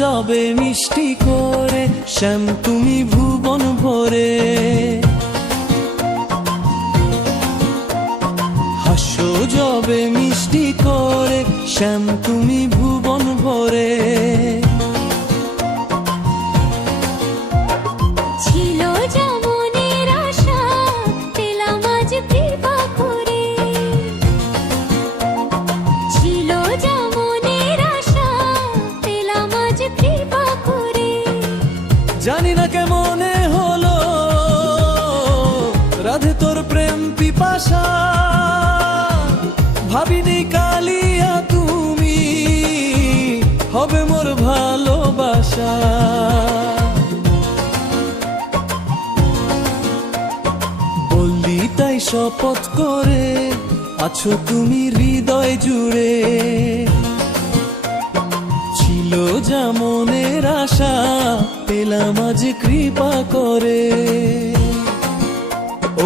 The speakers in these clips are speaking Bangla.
যাবে মিষ্টি করে শ্যাম তুমি ভুবন ভরে। হাসো যাবে মিষ্টি করে শ্যাম তুমি ভুবন ভরে। ছিল যা মনের আশা পেলাম আজ কৃপা করে। ছিল যা মনের আশা পেলাম আজ কৃপা করে। জানি না কেমনে হলো রাধে তোর প্রেম পিপাসা, ভাবিনি কালিয়া তুমি হবে মোর ভালোবাসা। বললি তাই শপথ করে আছো তুমি হৃদয় জুড়ে। ছিল যা মনের আশা পেলাম আজ কৃপা করে।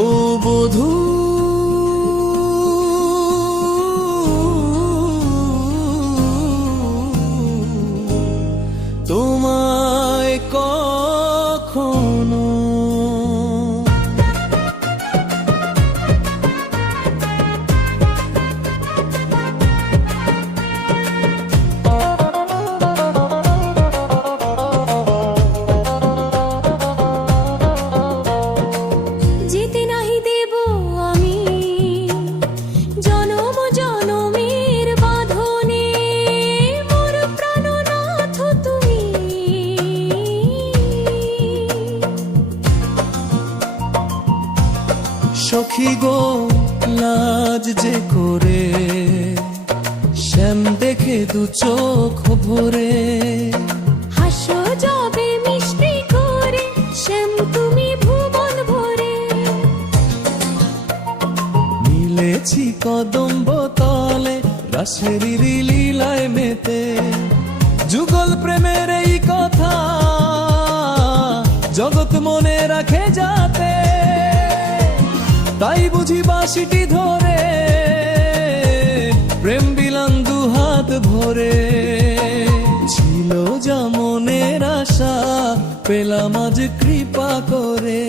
ও বধূ তোমায় কখনো যেতে নাহি দেব আমি জনম জনমের বাঁধনে। মোর প্রাণনাথ তুমি সখী গো লাজ যে করে শ্যাম দেখে দু চোখ ভরে। হাসো যাবে মিষ্টি করে শ্যাম তুমি ভুবন ভরে। মিলেছি কদম্ব তলে রাসের লীলায় মেতে। যুগল প্রেমের এই কথা জগৎ মনে রাখে যাতে, তাই বুঝি বাঁশিটি ধরে প্রেম বিলান দু হাত ভরে। ছিল যা মনের আশা পেলাম আজ কৃপা করে।